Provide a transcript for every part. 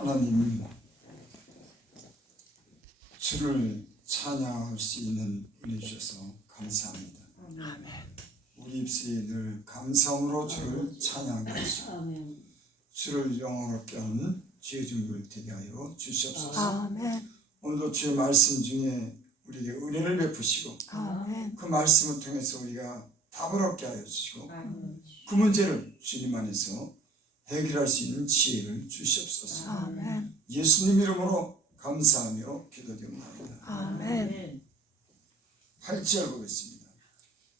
하나님, 주를 찬양할 수 있는 은혜 주셔서 감사합니다. 아멘. 우리 입술이 늘 감사함으로 주를 찬양하게 하시고 아멘. 주를 영원하게 하는 주의 준비를 되게 하여 주시옵소서. 아멘. 오늘도 주의 말씀 중에 우리에게 은혜를 베푸시고 아멘. 그 말씀을 통해서 우리가 답을 얻게 하여 주시고 아멘. 그 문제를 주님 안에서 해결할 수 있는 지혜를 주시옵소서. 아멘. 예수님 이름으로 감사하며 기도드립니다. 아멘. 8절 보겠습니다.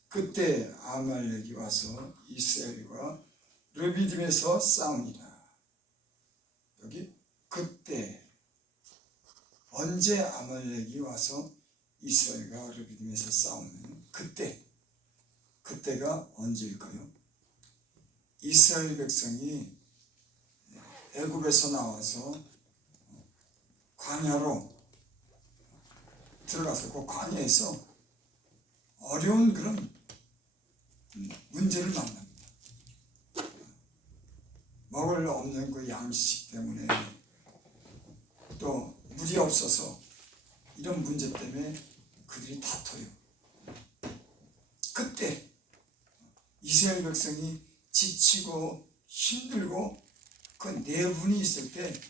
그때 아말렉이 와서 이스라엘과 르비딤에서 싸우니라. 여기 그때, 언제 아말렉이 와서 이스라엘과 르비딤에서 싸우면 그때가 언제일까요? 이스라엘 백성이 애굽에서 나와서 광야로 들어가서 그 광야에서 어려운 그런 문제를 만납니다. 먹을 없는 그 양식 때문에, 또 물이 없어서 이런 문제 때문에 그들이 다퉈요. 그때 이스라엘 백성이 지치고 힘들고 그 내분이 있을 때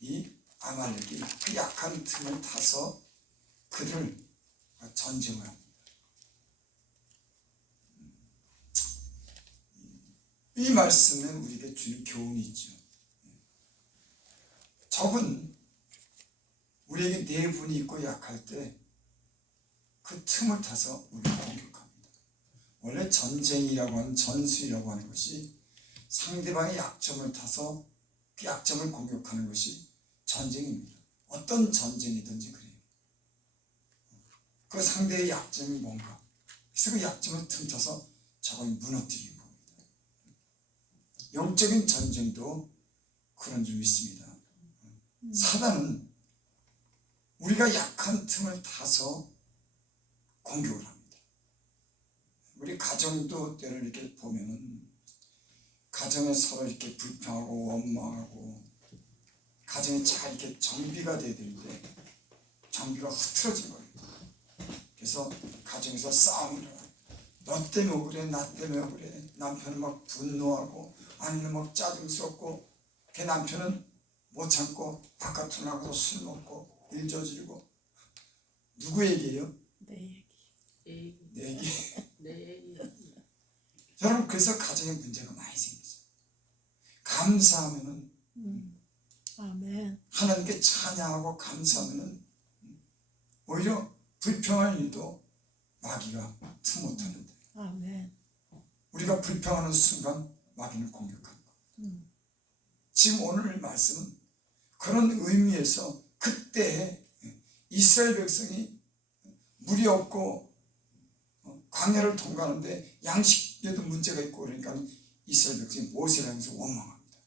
이 아말렉이 그 약한 틈을 타서 그들을 전쟁을 합니다. 이 말씀에 우리에게 주는 교훈이 있죠. 적은 우리에게 내분이 있고 약할 때 그 틈을 타서 우리를 공격합니다. 원래 전쟁이라고 하는, 전술이라고 하는 것이 상대방의 약점을 타서 그 약점을 공격하는 것이 전쟁입니다. 어떤 전쟁이든지 그래요. 그 상대의 약점이 뭔가, 그래서 그 약점을 틈타서 적을 무너뜨리는 겁니다. 영적인 전쟁도 그런 줄 믿습니다. 사단은 우리가 약한 틈을 타서 공격을 합니다. 우리 가정도 때를 이렇게 보면은 가정에 서로 이렇게 불평하고 원망하고 가정이 잘 이렇게 정비가 돼야 되는데 정비가 흐트러진 거예요. 그래서 가정에서 싸움이 일어나요. 너 때문에 그래, 나 때문에 그래. 남편은 막 분노하고 아내는 막 짜증스럽고, 걔 남편은 못 참고 바깥으로 나가서 술 먹고 일 저지르고. 누구 얘기예요? 내 얘기. 내 얘기. 네. 여러분, 그래서 가정에 문제가 많이 생겼어요. 감사하면은 아멘. 하나님께 찬양하고 감사하면은 오히려 불평할 일도 마귀가 틈 못하는데, 아멘. 우리가 불평하는 순간 마귀는 공격하는 거예요. 지금 오늘 말씀은 그런 의미에서 그때 이스라엘 백성이 물이 없고 광야를 통과하는데 양식에도 문제가 있고, 그러니까 이스라엘 백성이 모세를 향해서 원망합니다.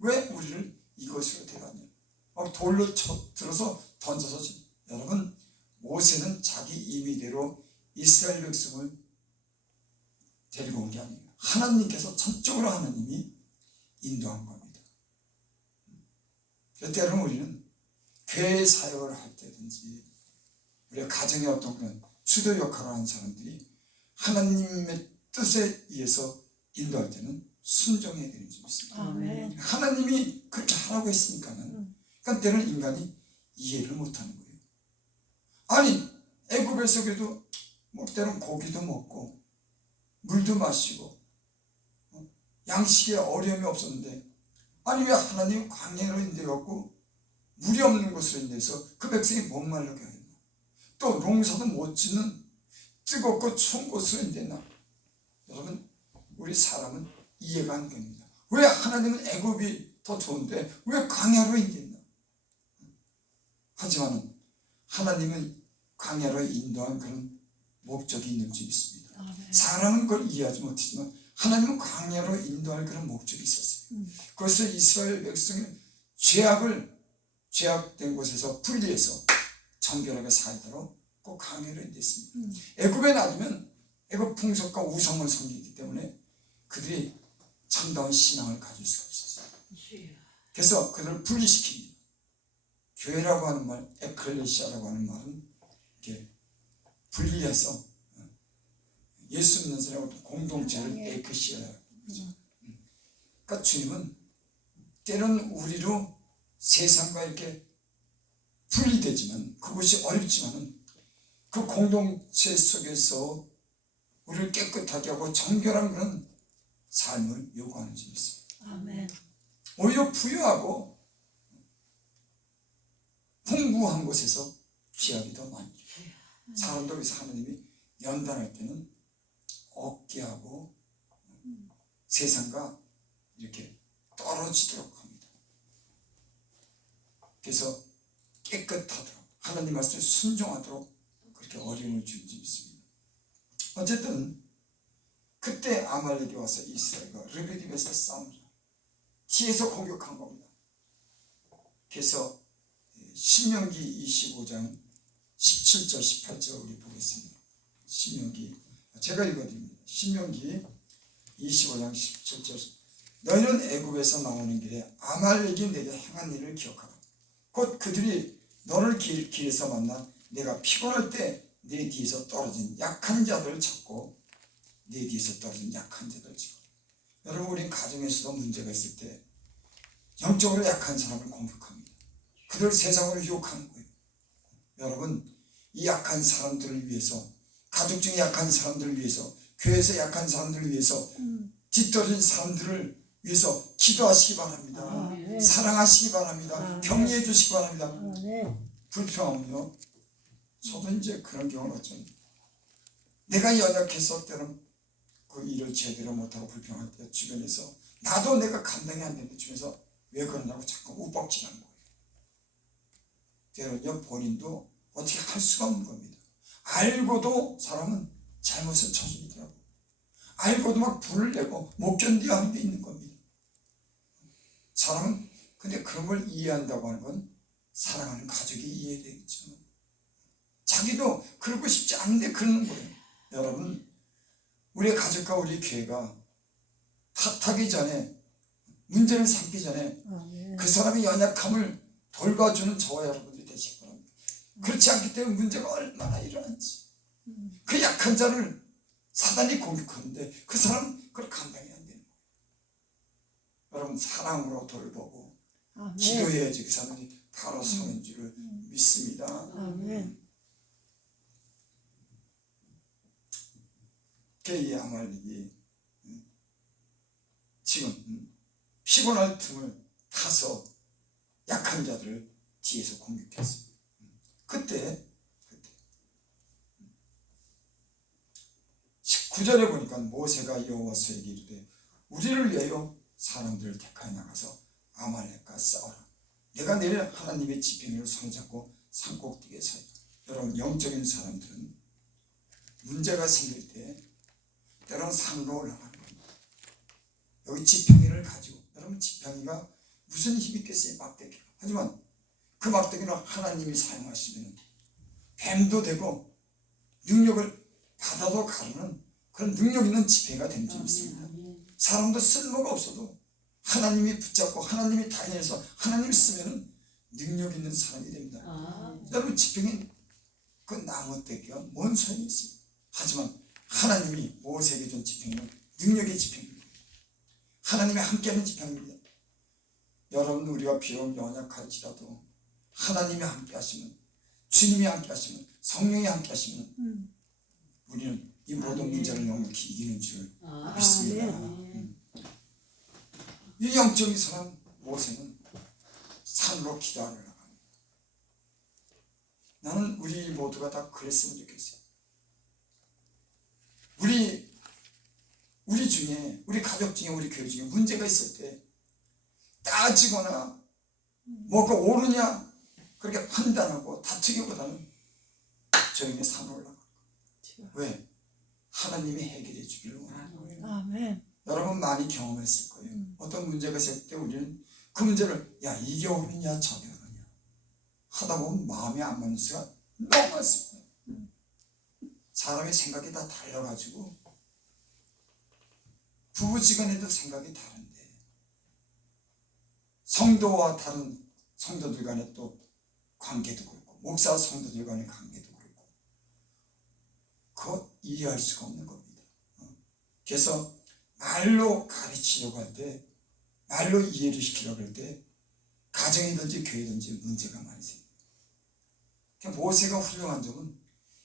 왜 우리를 이것으로 데려왔냐? 막 돌로 들어서 던져서. 여러분, 모세는 자기 임의대로 이스라엘 백성을 데리고 온 게 아니에요. 하나님께서 전적으로 하나님이 인도한 겁니다. 때로는 우리는 교회 사역을 할 때든지 우리가 가정의 어떤 그런 주도 역할을 하는 사람들이 하나님의 뜻에 의해서 인도할 때는 순종해야 되는 줄 믿습니다. 아멘. 하나님이 그렇게 하라고 했으니까는. 그러니까 때로는 인간이 이해를 못하는 거예요. 아니, 애굽에서 그래도 뭐 때로는 고기도 먹고 물도 마시고 양식에 어려움이 없었는데, 아니 왜 하나님 광야로 인도해갖고 물이 없는 곳으로 인도해서 그 백성이 목말르게 하였나? 또 농사도 못 짓는 뜨겁고 추운 곳으로 인도했나? 여러분, 우리 사람은 이해가 안 됩니다. 왜 하나님은 애굽이 더 좋은데 왜 광야로 인도했나? 하지만 하나님은 광야로 인도한 그런 목적이 있는 줄 믿습니다. 아멘. 사람은 그걸 이해하지 못하지만 하나님은 광야로 인도할 그런 목적이 있었어요. 그래서 이스라엘 백성이 죄악된 곳에서 분리해서 정결하게 살도록 꼭 광야로 인도했습니다. 애굽에 놔두면 애굽 풍속과 우상을 섬기기 때문에 그들이 참다운 신앙을 가질 수가 없었어요. 그래서 그들을 분리시킵니다. 교회라고 하는 말, 에클레시아라고 하는 말은 이렇게 분리해서 예수 믿는 사람하고 공동체를 에크시아라고 하죠. 그러니까 주님은 때로는 우리로 세상과 이렇게 분리되지만, 그것이 어렵지만은 그 공동체 속에서 우리를 깨끗하게 하고 정결한 그런 삶을 요구하는 점이 있어요. 아멘. 오히려 부유하고 풍부한 곳에서 귀하기 더 많죠. 사람들 위해서 하나님이 연단할 때는 없게 하고 세상과 이렇게 떨어지도록 합니다. 그래서 깨끗하도록, 하나님 말씀에 순종하도록 그렇게 어려움을 주는 점이 있습니다. 어쨌든 그때 아말렉이 와서 이스라엘과 르비딤에서 싸웁니다. 뒤에서 공격한 겁니다. 그래서 신명기 25장 17절 18절 우리 보겠습니다. 신명기, 제가 읽어드립니다. 신명기 25장 17절. 너희는 애굽에서 나오는 길에 아말렉이 내게 행한 일을 기억하라. 곧 그들이 너를 길에서 만나 내가 피곤할 때 내 뒤에서 떨어진 약한 자들을 찾고 내 뒤에서 떨어진 약한 자들을 찾고. 여러분, 우리 가정에서도 문제가 있을 때 영적으로 약한 사람을 공격합니다. 그들 세상으로 유혹하는 거예요. 여러분, 이 약한 사람들을 위해서, 가족 중에 약한 사람들을 위해서, 교회에서 약한 사람들을 위해서, 뒤떨어진 사람들을 위해서 기도하시기 바랍니다. 아멘. 사랑하시기 바랍니다. 아멘. 격려해 주시기 바랍니다. 아멘. 불평하면요, 저도 이제 그런 경우는 어쩌면 내가 연약해서 때는 그 일을 제대로 못하고 불평할 때 주변에서 나도 내가 감당이 안 되는데 주변에서 왜 그러냐고 자꾸 우박질하는 거예요. 때로는요, 본인도 어떻게 할 수가 없는 겁니다. 알고도 사람은 잘못을 저지르더라고요. 알고도 막 불을 내고 못 견뎌 하는 게 있는 겁니다. 사람은 근데 그런 걸 이해한다고 하는 건 사랑하는 가족이 이해되겠죠. 자기도 그러고 싶지 않은데 그러는 거예요. 여러분, 우리 가족과 우리 교회가 탓하기 전에, 문제를 삼기 전에 아멘. 그 사람의 연약함을 돌봐주는 저와 여러분들이 되시기 바랍니다. 그렇지 않기 때문에 문제가 얼마나 일어난지. 그 약한 자를 사단이 공격하는데 그 사람은 그걸 감당이 안 되는 거예요. 여러분, 사랑으로 돌보고 아멘. 기도해야지 그 사람이 바로 서는 줄을 믿습니다. 아멘. 이 아말렉이 지금 피곤할 틈을 타서 약한 자들을 뒤에서 공격했습니다. 그때 19절에 보니까 모세가 여호와에게 이르되 우리를 위하여 사람들을 택하여 나가서 아말렉과 싸우라. 내가 내일 하나님의 지팡이를 손에 잡고 산꼭대기에 서리라. 여러분, 영적인 사람들은 문제가 생길 때 때로는 산으로 올라가는 겁니다. 여기 지팡이를 가지고, 여러분, 지팡이가 무슨 힘이 있겠어요? 막대기가. 하지만 그 막대기는 하나님이 사용하시면 뱀도 되고 능력을 바다도 가르는 그런 능력 있는 지팡이가 되는 점이 있습니다. 사람도 쓸모가 없어도 하나님이 붙잡고 하나님이 다니면서 하나님을 쓰면 능력 있는 사람이 됩니다. 여러분, 지팡이 그 나무대기가 뭔 소용이 있어요? 하지만 하나님이 모세에게 준 지팡이는 능력의 지팡이입니다. 하나님이 함께하는 지팡이입니다. 여러분, 우리가 비록 연약할지라도 하나님이 함께하시면, 주님이 함께하시면, 성령이 함께하시면 우리는 이 모든 문제를 넉넉히 이기는 줄 믿습니다. 이 영적인 사람 모세는 산으로 기도하러 나갑니다. 나는 우리 모두가 다 그랬으면 좋겠어요. 우리 중에, 우리 가족 중에, 우리 교회 중에 문제가 있을 때 따지거나 뭐가 옳으냐 그렇게 판단하고 다투기보다는 조용히 산으로 올라가. 왜? 하나님이 해결해 주기를 원하는 거예요. 아멘. 여러분, 많이 경험했을 거예요. 어떤 문제가 있을 때 우리는 그 문제를 야, 이게 옳으냐 저게 옳으냐 하다 보면 마음이 안 맞는 수가 너무 많습니다. 사람의 생각이 다 달라가지고 부부지간에도 생각이 다른데 성도와 다른 성도들 간의 또 관계도 그렇고 목사 성도들 간의 관계도 그렇고 그거 이해할 수가 없는 겁니다. 그래서 말로 가르치려고 할 때 말로 이해를 시키려고 할 때 가정이든지 교회든지 문제가 많이 생겨요. 그러니까 모세가 훌륭한 점은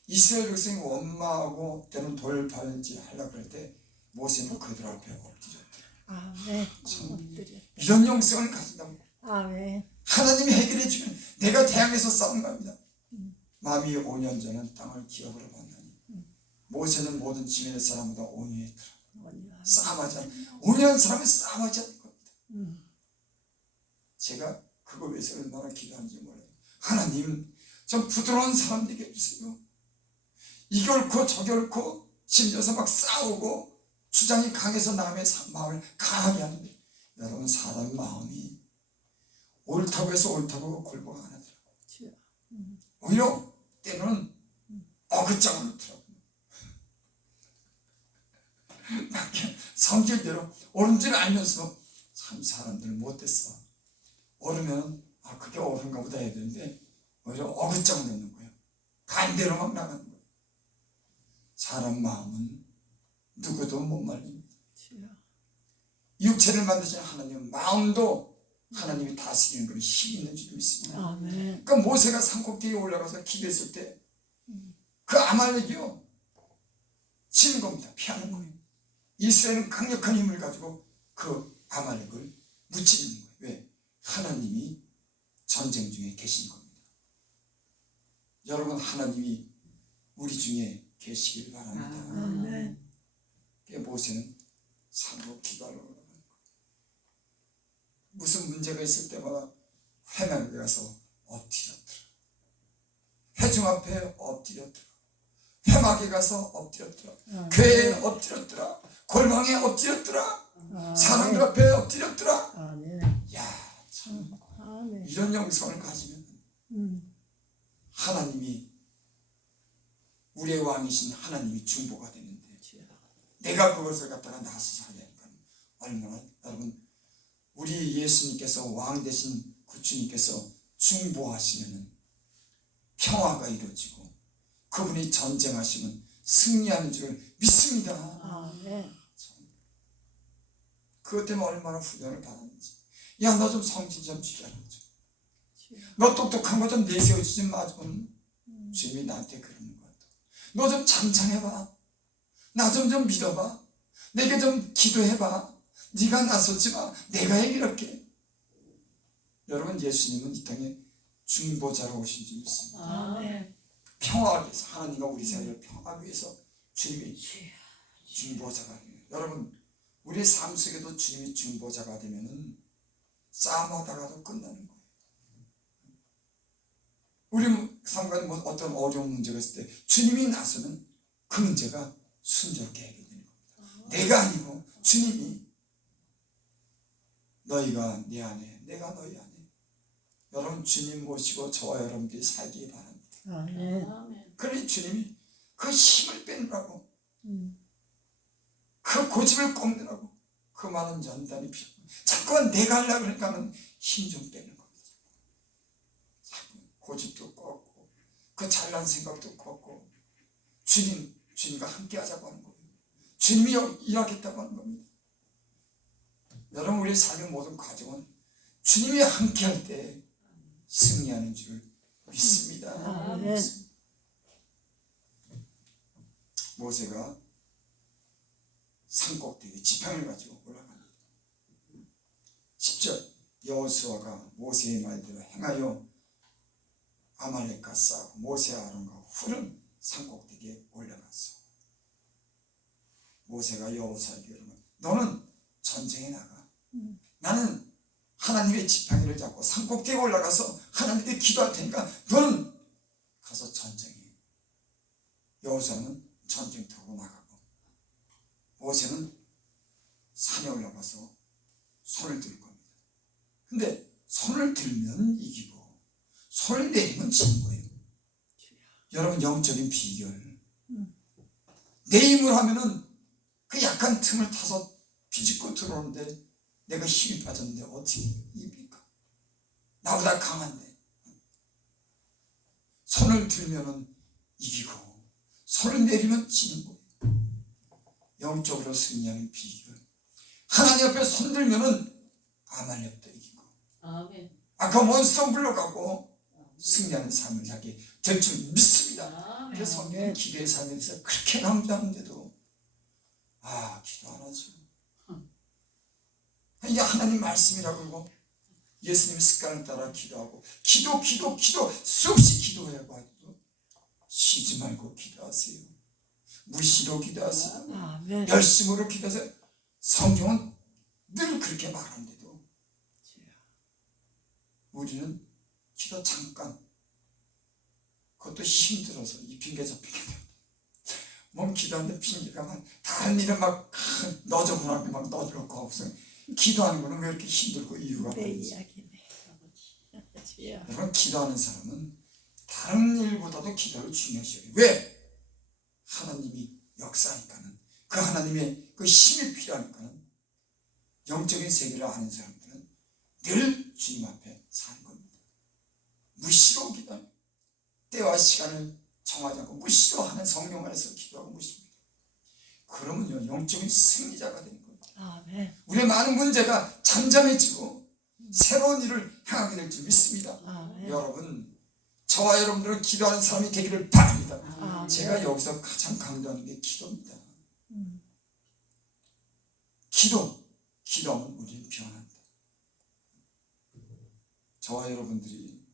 이스라엘 백성이 원망하고 때로는 돌팔질 하려고 할 때 모세는 그들 앞에 엎드렸더라. 아멘. 참. 엎드려. 이런 영성을 가진다면 아멘. 하나님이 해결해 주면 내가 대항해서 싸운 겁니다. 마음이 5년 전은 땅을 기업으로 만나니 모세는 모든 지면의 사람보다 온유했더라. 싸움하지 않는 5년 사람이 싸움하지 않는 겁니다. 제가 그거 위해서 얼마나 기도하는지 몰라요. 하나님 좀 부드러운 사람 되게 해주세요. 이결코 저결코 심지어서 막 싸우고 주장이 강해서 남의 마음을 강하게 하는데 여러분 사람 마음이 옳다고 해서 옳다고 굴복 안 하더라고요. 오히려 때로는 어긋장을 놓더라고요. 성질대로 옳은 줄 알면서 참 사람들 못됐어. 옳으면 그게 옳은가 보다 해야 되는데 오히려 어긋장을 놓는 거예요. 반대로 막 나가는 거예요. 사람 마음은 누구도 못 말립니다. 육체를 만드신 하나님 마음도 하나님이 다스리는 그런 힘이 있는 줄 믿습니다. 아멘. 그러니까 모세가 산꼭대기에 올라가서 기도했을 때 그 아말렉이요 치는 겁니다. 피하는 거예요. 이스라엘은 강력한 힘을 가지고 그 아말렉을 무찌르는 거예요. 왜? 하나님이 전쟁 중에 계신 겁니다. 여러분 하나님이 우리 중에 계시길 바랍니다. 아멘. 모세는 산으로 기도하려고 하는 거예요. 무슨 문제가 있을 때마다 회막에 가서 엎드렸더라. 회중 앞에 엎드렸더라. 회막에 가서 엎드렸더라. 교회에 엎드렸더라. 골방에 엎드렸더라. 사람들 앞에 엎드렸더라. 아멘. 야, 참 아멘. 이런 영성을 가지면 하나님이 우리의 왕이신 하나님이 중보가 되는데 내가 그것을 갖다가 나서서 하려니까 얼마나 여러분 우리 예수님께서 왕 되신 구주님께서 중보하시면 평화가 이루어지고 그분이 전쟁하시면 승리하는 줄 믿습니다. 아멘. 그것 때문에 얼마나 훈련을 받았는지. 야, 너 좀 성질 좀 지켜라. 너 똑똑한 거 좀 내세워주지 마. 주님이 나한테 그러는 거야. 너 좀 잠잠해봐. 나 좀 믿어봐. 내게 좀 기도해봐. 네가 나서지 마. 내가 해결할게. 여러분 예수님은 이 땅에 중보자로 오신 줄 믿습니다. 아멘. 평화를 위해서 하나님과 우리 사이를 평화하기 위해서 주님이 중보자가 돼요. 여러분 우리의 삶 속에도 주님이 중보자가 되면은 싸움하다가도 끝나는 거예요. 우리 삶과 어떤 어려운 문제가 있을 때 주님이 나서면 그 문제가 순조롭게 해결되는 겁니다. 내가 아니고 주님이 너희가 내 안에 내가 너희 안에 여러분 주님 모시고 저와 여러분들이 살기 바랍니다. 아멘. 그러니 주님이 그 힘을 빼느라고 그 고집을 꺾느라고 그 많은 연단이 필요합니다. 자꾸만 내가 하려고 그러니까는 힘 좀 빼는 겁니다. 자꾸 고집도 꺾고 그 잘난 생각도 꺾고 주님과 함께 하자고 하는 거예요. 주님이 일하겠다고 하는 겁니다. 여러분 우리의 삶의 모든 과정은 주님이 함께 할 때 승리하는 줄 믿습니다. 아멘. 모세가 산꼭대기 지팡이를 가지고 올라갑니다. 10절 여호수아가 모세의 말대로 행하여 아말렉과 싸우고 모세와 아론과 훌은 산꼭대기에 올라갔어. 모세가 여호수아에게 이르되 너는 전쟁에 나가. 나는 하나님의 지팡이를 잡고 산꼭대기에 올라가서 하나님께 기도할 테니까 너는 가서 전쟁해. 여호수아는 전쟁터로 나가고 모세는 산에 올라가서 손을 들 겁니다. 근데 손을 들면 이기고 손을 내리면 지는 거예요. 여러분 영적인 비결. 내 힘으로 하면은 그 약한 틈을 타서 비집고 들어오는데 내가 힘이 빠졌는데 어떻게 입니까? 나보다 강한데 손을 들면은 이기고 손을 내리면 지는 거예요. 영적으로 승리하는 비결. 하나님 앞에 손 들면은 아말렉도 이기고 아멘. 아까 몬스터 물러가고 승리하는 삶을 하게 될 줄 믿습니다. 아멘. 그래서 성경은 기도의 삶에 대해서 그렇게 강조하는데도 기도 안 하죠. 이게 하나님 말씀이라고 그러고 예수님의 습관을 따라 기도하고 기도 수없이 기도하고 해도 쉬지 말고 기도하세요. 무시로 기도하세요. 아멘. 열심으로 기도하세요. 성경은 늘 그렇게 말하는데도 우리는 기도 잠깐, 그것도 힘들어서 이 핑계 저 핑계 몸 기도하는데 핑계가 막 다른 일은 막 너저분하게 막 너들고 없어. 기도하는 거는 왜 이렇게 힘들고 이유가 내 뭐지? 이야기네. 주여. 여러분 기도하는 사람은 다른 일보다도 기도를 중요시 여겨요. 왜? 하나님이 역사하니까는 그 하나님의 그 힘이 필요하니까는 영적인 세계를 아는 사람들은 늘 주님 앞에 사는 겁니다. 무시로 기도하는 때와 시간을 정하지 않고 무시로 하는 성령 안에서 기도하고 무시합니다. 그러면요 영적인 승리자가 되는 겁니다. 아멘. 우리의 많은 문제가 잠잠해지고 새로운 일을 향하게 될 줄 믿습니다. 아멘. 여러분 저와 여러분들은 기도하는 사람이 되기를 바랍니다. 아멘. 제가 여기서 가장 강조하는 게 기도입니다. 음. 기도하면 우리는 변한다. 저와 여러분들이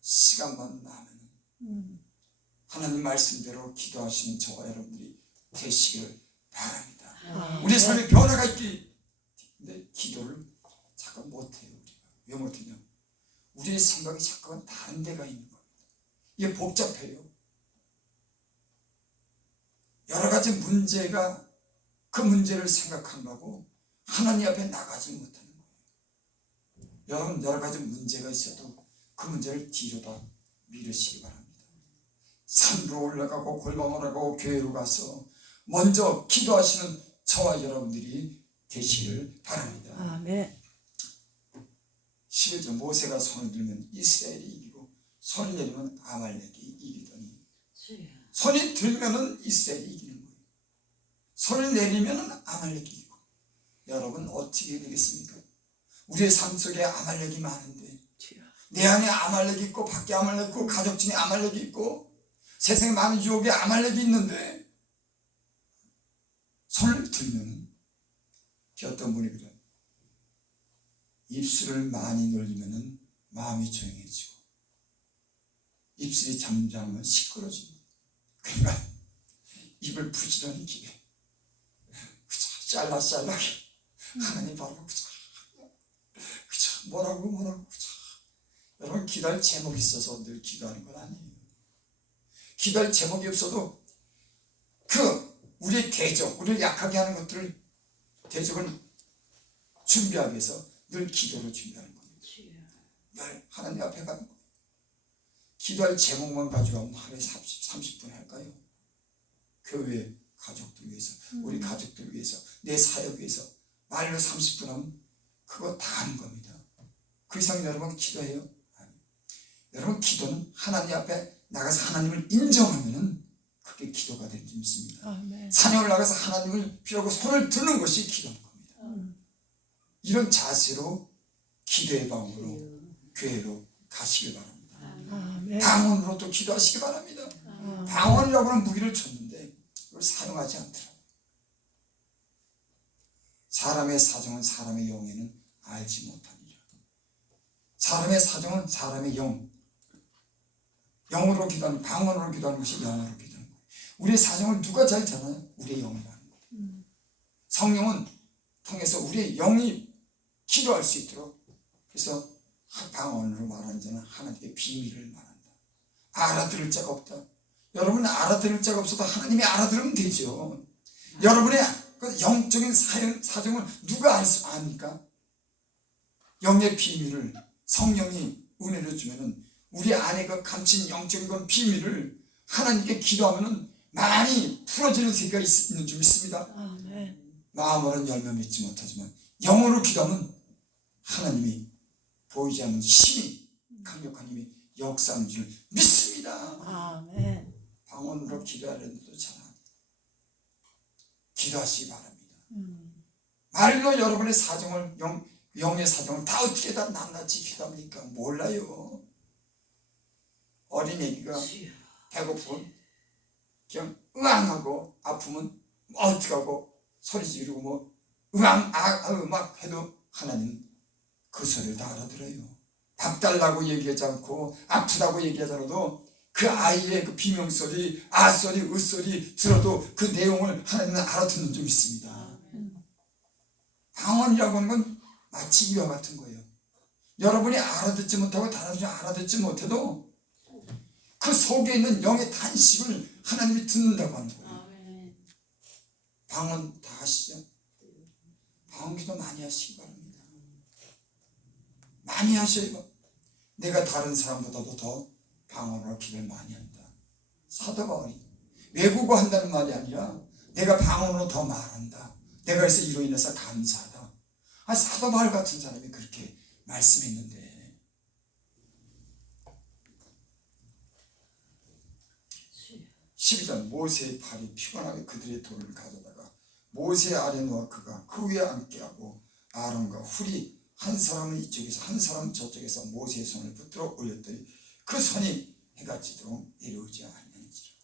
시간만 나면 하나님 말씀대로 기도하시는 저와 여러분들이 되시기를 바랍니다. 아멘. 우리 삶에 변화가 있기 때문에 기도를 잠깐 못해요. 우리가 왜 못하냐? 우리의 생각이 잠깐 다른 데가 있는 겁니다. 이게 복잡해요. 여러 가지 문제가 그 문제를 생각한다고 하나님 앞에 나가지 못하는 거예요. 여러분 여러 가지 문제가 있어도 그 문제를 뒤로다 미루시기 바랍니다. 산으로 올라가고 골방으로 가고 교회로 가서 먼저 기도하시는 저와 여러분들이 되시기를 바랍니다. 아멘. 11절 모세가 손을 들면 이스라엘이 이기고 손을 내리면 아말렉이 이기더니 손이 들면은 이스라엘이 이기는 거예요. 손을 내리면은 아말렉이 이기고 여러분 어떻게 되겠습니까? 우리의 삶 속에 아말렉이 많은데 주여. 내 안에 아말렉이 있고 밖에 아말렉이 있고 가족 중에 아말렉이 있고 세상에 많은 유혹에 아말렉이 있는데 손을 들면은 어떤 분이 그래요. 입술을 많이 놀리면은 마음이 조용해지고 입술이 잠잠하면 시끄러집니다. 그러니까 입을 부지런히 기게 그저 잘라게 하나님 바라고 그저 뭐라고 그저 여러분 기도할 제목이 있어서 늘 기도하는 건 아니에요. 기도할 제목이 없어도 우리의 대적, 우리를 약하게 하는 것들을 대적을 준비하기 위해서 늘 기도를 준비하는 거예요. 늘 하나님 앞에 가는 거예요. 기도할 제목만 가지고 하루에 30분 할까요? 교회 가족들 위해서, 우리 가족들 위해서, 내 사역 위해서 말로 30분 하면 그거 다 하는 겁니다. 그 이상 여러분 기도해요? 아니. 여러분 기도는 하나님 앞에 나가서 하나님을 인정하면은 그게 기도가 되는 줄 믿습니다. 아멘. 산에 올라가서 하나님을 필요하고 손을 드는 것이 기도인 겁니다. 이런 자세로 기도의 방으로 교회로 가시길 바랍니다. 아멘. 방언으로 또 기도하시기 바랍니다. 방언이라고 하는 무기를 줬는데 그걸 사용하지 않더라고요. 사람의 사정은 사람의 영에는 알지 못하니라. 사람의 사정은 사람의 영으로 기도하는, 방언으로 기도하는 것이 영으로 기도하는 거예요. 우리의 사정을 누가 잘 전하냐? 우리의 영이 하는 거예요. 성령은 통해서 우리의 영이 기도할 수 있도록, 그래서 방언으로 말하는 자는 하나님의 비밀을 말한다. 알아들을 자가 없다. 여러분 알아들을 자가 없어도 하나님이 알아들으면 되죠. 여러분의 그 영적인 사정을 누가 압니까? 영의 비밀을 성령이 은혜를 주면은 우리 안에 그 감춘 영적인 건 비밀을 하나님께 기도하면은 많이 풀어지는 세계가 있는 줄 믿습니다. 아멘. 마음으로는 열매 맺지 못하지만 영으로 기도하면 하나님이 보이지 않는 힘이 강력한 힘이 역사하는 줄 믿습니다. 아멘. 방언으로 기도하려도 잘합니다. 기도하시기 바랍니다. 말로 여러분의 사정을 영의 사정을 다 어떻게 다 낱낱이 기도합니까? 몰라요. 어린애기가 배고프면 그냥 으앙하고 아프면 어떡하고 소리 지르고 뭐 으앙 막 해도 하나님은 그 소리를 다 알아들어요. 밥 달라고 얘기하지 않고 아프다고 얘기하지 않아도 그 아이의 그 비명소리, 아소리, 으소리 들어도 그 내용을 하나님은 알아듣는 줄 믿습니다. 방언이라고 하는 건 마치 이와 같은 거예요. 여러분이 알아듣지 못하고 다른 사람이 알아듣지 못해도 그 속에 있는 영의 탄식을 하나님이 듣는다고 하는 거예요. 방언 다 하시죠? 방언 기도 많이 하시기 바랍니다. 많이 하셔요. 내가 다른 사람보다도 더 방언으로 기도를 많이 한다. 사도 바울이 외국어 한다는 말이 아니라 내가 방언으로 더 말한다. 내가 그래서 이로 인해서 감사하다. 사도 바울 같은 사람이 그렇게 말씀했는데 12절 모세의 팔이 피곤하게 그들의 돌을 가져다가 모세 아래 놓아 그가 그 위에 앉게하고 아론과 훌이 한 사람은 이쪽에서 한 사람은 저쪽에서 모세의 손을 붙들어 올렸더니 그 손이 해가 지도록 내려오지 않는지라.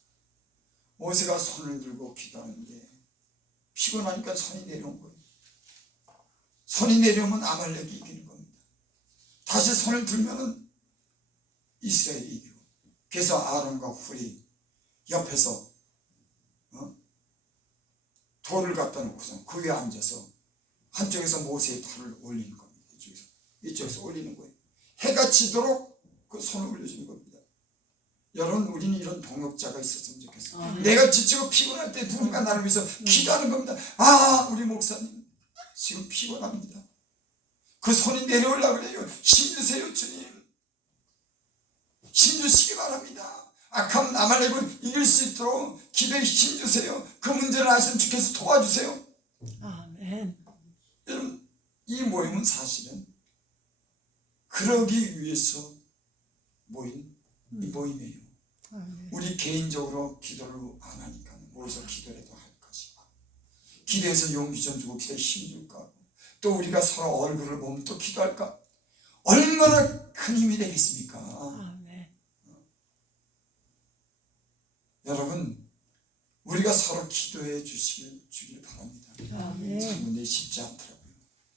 모세가 손을 들고 기도하는데 피곤하니까 손이 내려온 거예요. 손이 내려오면 아말렉이 이기는 겁니다. 다시 손을 들면은 이스라엘이 이기고. 그래서 아론과 훌이 옆에서 돌을 갖다 놓고서 그 위에 앉아서 한쪽에서 모세의 팔을 올리는 겁니다. 이쪽에서 올리는 거예요. 해가 지도록 그 손을 올려주는 겁니다. 여러분, 우리는 이런 동역자가 있었으면 좋겠어요. 내가 지치고 피곤할 때 누군가 나를 위해서 기도하는 겁니다. 우리 목사님 지금 피곤합니다. 그 손이 내려오려고 그래요. 힘주세요, 주님. 힘주시기 바랍니다. 악한 아말렉을 이길 수 있도록 기도에 힘주세요. 그 문제를 아시는 주께서 도와주세요. 아멘. 여러분, 이 모임은 사실은 그러기 위해서 모인 이 모임이에요. 아멘. 우리 개인적으로 기도를 안 하니까 모여서 기도라도 할 것이고, 기도해서 용기 좀 주고 기도에 힘 줄까, 또 우리가 서로 얼굴을 보면 또 기도할까, 얼마나 큰 힘이 되겠습니까? 아멘. 여러분, 우리가 서로 기도해 주길 바랍니다. 아멘. 참 쉽지 않더라고요.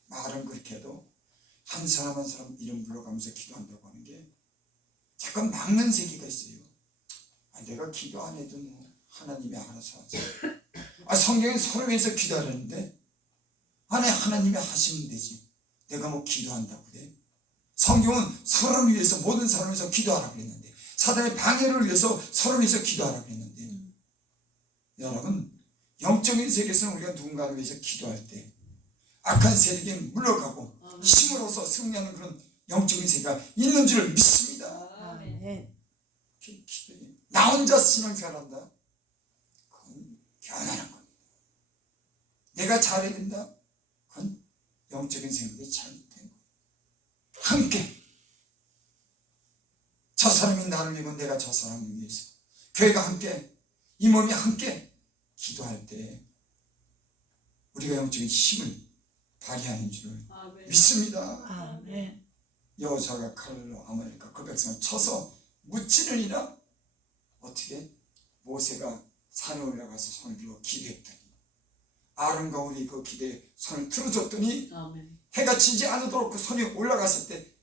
말은 그렇게 해도 한 사람 한 사람 이름 불러가면서 기도한다고 하는 게 잠깐 막는 세계가 있어요. 내가 기도 안 해도 뭐 하나님이 알아서 하지. 성경에 서로 위해서 기도하려는데 하나님이 하시면 되지. 내가 뭐 기도한다고 그래? 성경은 서로를 위해서 모든 사람을 위해서 기도하라고 그랬는데, 사단의 방해를 위해서 서로를 위해서 기도하라고 그랬는데, 여러분, 영적인 세계에서는 우리가 누군가를 위해서 기도할 때 악한 세력에 물러가고 힘으로써 승리하는 그런 영적인 세계가 있는 줄 믿습니다. 아멘. 나 혼자 신앙생활한다? 그건 교만한 겁니다. 내가 잘해야 된다? 그건 영적인 생각이 잘못된 거예요. 함께, 저 사람이 나를 위하고 내가 저 사람을 위해서, 교회가 함께, 이 몸이 함께 기도할 때 우리가 영적인 힘을 발휘하는 줄을 믿습니다. 아멘. 여호수아가 칼로 아말렉과 그 백성을 쳐서 무찌르니라. 어떻게? 모세가 산에 올라가서 손을 들고 기도했더니, 아론과 훌이 그 기도에 손을 들어줬더니 해가 지지 않도록 그 손이 올라갔을 때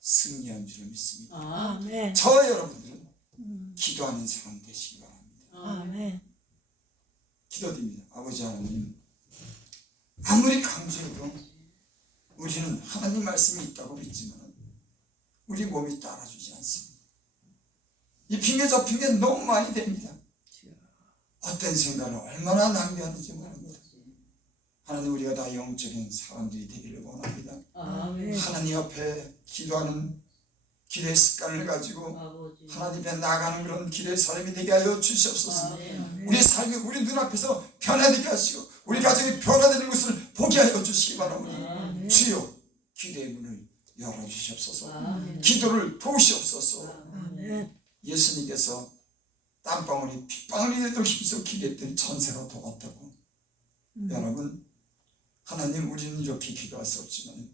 승리한 줄을 믿습니다. 아멘. 저 여러분들은 기도하는 사람 되시기 바랍니다. 아멘. 기도드립니다. 아버지 하나님, 아무리 강조해도 우리는 하나님 말씀이 있다고 믿지만 우리 몸이 따라주지 않습니다. 이 핑계 저 핑계 너무 많이 됩니다. 어떤 생각을 얼마나 낭비하는지 모릅니다. 하나님, 우리가 다 영적인 사람들이 되기를 원합니다. 아멘. 하나님 앞에 기도하는 기도의 습관을 가지고 하나님 앞에 나가는 그런 기도의 사람이 되게 하여 주시옵소서. 우리 삶이 우리 눈앞에서 변화되게 하시고 우리 가정이 변화되는 것을 보게 하여 주시기 바랍니다. 주여, 기도의 문을 열어주시옵소서. 아멘. 기도를 도우시옵소서. 아멘. 예수님께서 땀방울이 핏방울이 되도록 힘써 기도했더니 전세로 도왔다고. 여러분, 하나님, 우리는 이렇게 기도할 수 없지만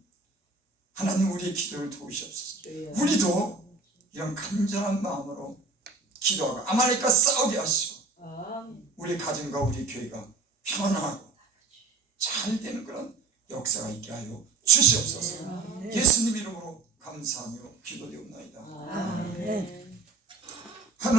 하나님 우리의 기도를 도우시옵소서. 우리도 이런 간절한 마음으로 기도하고 아말렉과 싸우게 하시고 아멘. 우리 가정과 우리 교회가 평안하고 잘 되는 그런 역사가 있게 하여 주시옵소서. 아멘. 예수님 이름으로 감사하며 기도되옵나이다. 아멘. 하늘